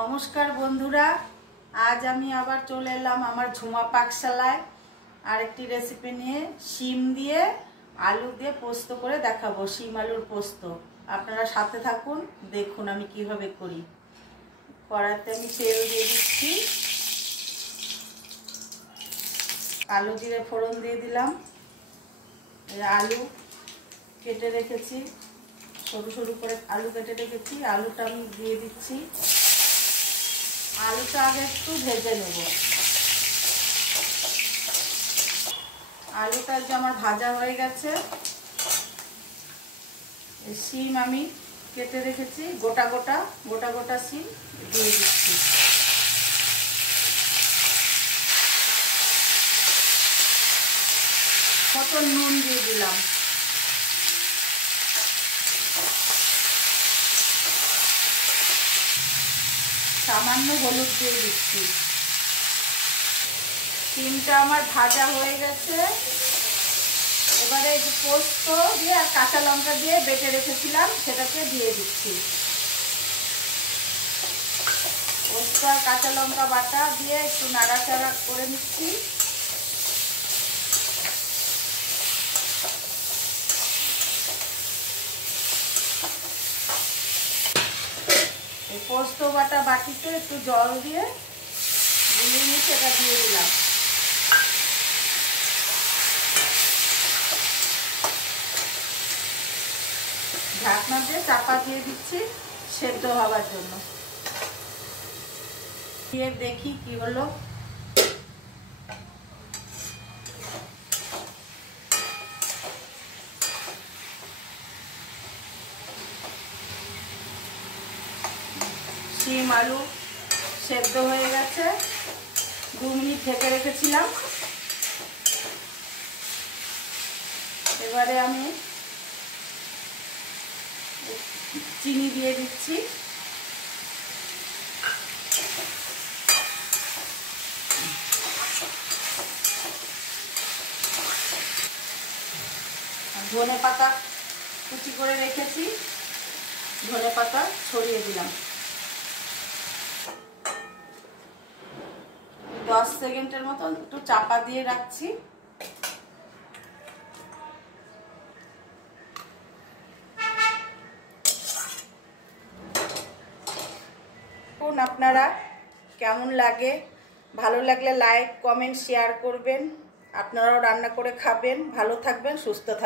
নমস্কার বন্ধুরা, আজ আমি আবার চলে এলাম আমার ঝুমা পাকশালায় আরেকটি রেসিপি নিয়ে। শিম দিয়ে আলু দিয়ে পোস্ত করে দেখাবো, শিম আলুর পোস্ত। আপনারা সাথে থাকুন, দেখুন আমি কিভাবে করি। কড়াইতে আমি তেল দিয়ে দিচ্ছি, আলু জিরে ফোড়ন দিয়ে দিলাম। আলু কেটে রেখেছি, সরু সরু করে আলু কেটে রেখেছি, আলুটা আমি দিয়ে দিচ্ছি। আলুটা আগে একটু ভেজে নেব। আলুটা যে আমার ভাজা হয়ে গেছে, শিম আমি কেটে রেখেছি, গোটা গোটা গোটা গোটা শিম দিয়ে দিচ্ছি। মতন নুন দিয়ে দিলাম। সামান্য হলুদ দিয়ে দিচ্ছি। শিমটা আমার ভাজা হয়ে গেছে। এবারে পোস্ত দিয়ে আর কাঁচা লঙ্কা দিয়ে বেটে রেখেছিলাম, সেটাকে দিয়ে দিচ্ছি। পোস্ত আর কাঁচা লঙ্কা বাটা দিয়ে একটু নাড়াচাড়া করে নিচ্ছি। এই পোস্ত বাটা বাটিতে একটু জল দিয়ে গুলিয়ে নিয়ে সেটা দিয়ে দিলাম। ঢাকনা দিয়ে চাপা দিয়ে দিচ্ছি সেদ্ধ হওয়ার জন্য। দিয়ে দেখি কি হলো। শিম আলু সেদ্ধ হয়ে গেছে। 2 মিনিট ঢেকে রেখেছিলাম। এবারে আমি চিনি দিয়ে দিচ্ছি। ধনে পাতা কুচি করে রেখেছি, ধনে পাতা ছড়িয়ে দিলাম। 10 সেকেন্ডের মতো একটু চাপা দিয়ে রাখছি। আপনারা কেমন লাগে, ভালো লাগলে লাইক কমেন্ট শেয়ার করবেন। আপনারাও রান্না করে খাবেন। ভালো থাকবেন, সুস্থ থাকবেন।